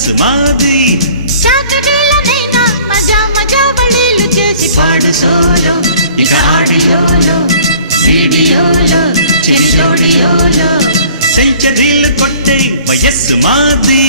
మనసు మాది చాకడీలనైనా మజా మజా వళీలు చేసి పాడు సోలో ఇక ఆడియోలో వీడియోలో చెరిలోడియోలో సెంచరీలు కొట్టే వయస్సు మాది